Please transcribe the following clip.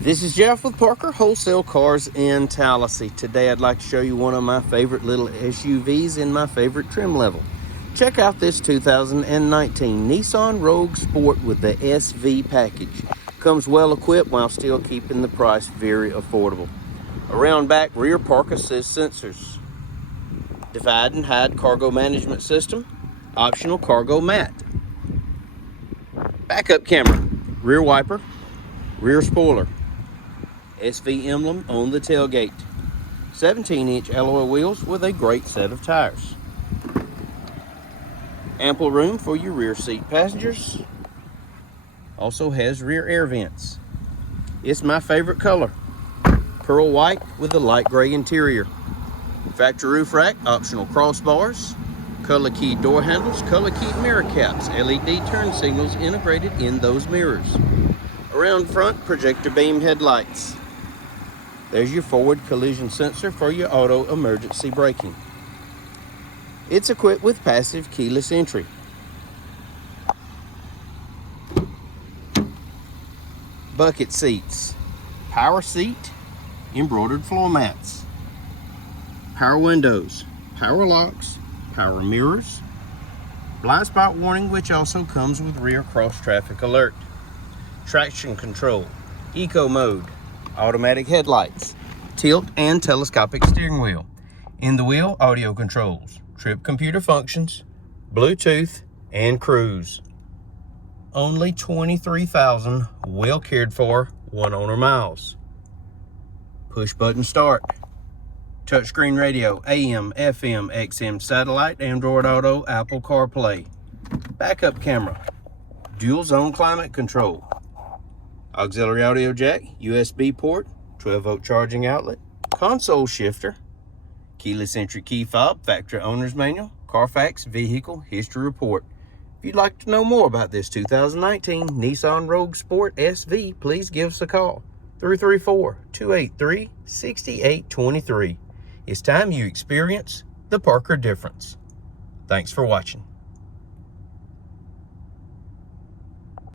This is Jeff with Parker Wholesale Cars in Tallassee. Today I'd like to show you one of my favorite little SUVs in my favorite trim level. Check out this 2019 Nissan Rogue Sport with the SV package. Comes well equipped while still keeping the price very affordable. Around back rear park assist sensors. Divide and hide cargo management system. Optional cargo mat. Backup camera. Rear wiper. Rear spoiler. SV emblem on the tailgate. 17-inch alloy wheels with a great set of tires. Ample room for your rear seat passengers. Also has rear air vents. It's my favorite color. Pearl white with a light gray interior. Factory roof rack, optional crossbars. Color key door handles, color key mirror caps, LED turn signals integrated in those mirrors. Around front, projector beam headlights. There's your forward collision sensor for your auto emergency braking. It's equipped with passive keyless entry. Bucket seats, power seat, embroidered floor mats, power windows, power locks, power mirrors, blind spot warning, which also comes with rear cross traffic alert, traction control, eco mode, automatic headlights, tilt and telescopic steering wheel, in the wheel audio controls, trip computer functions, Bluetooth, and cruise. Only 23,000 well cared for, one owner miles. Push button start. Touchscreen radio, AM, FM, XM, satellite, Android Auto, Apple CarPlay. Backup camera. Dual zone climate control. Auxiliary audio jack, USB port, 12-volt charging outlet. Console shifter. Keyless entry key fob, factory owner's manual, Carfax vehicle history report. If you'd like to know more about this 2019 Nissan Rogue Sport SV, please give us a call. 334-283-6823. It's time you experience the Parker difference. Thanks for watching.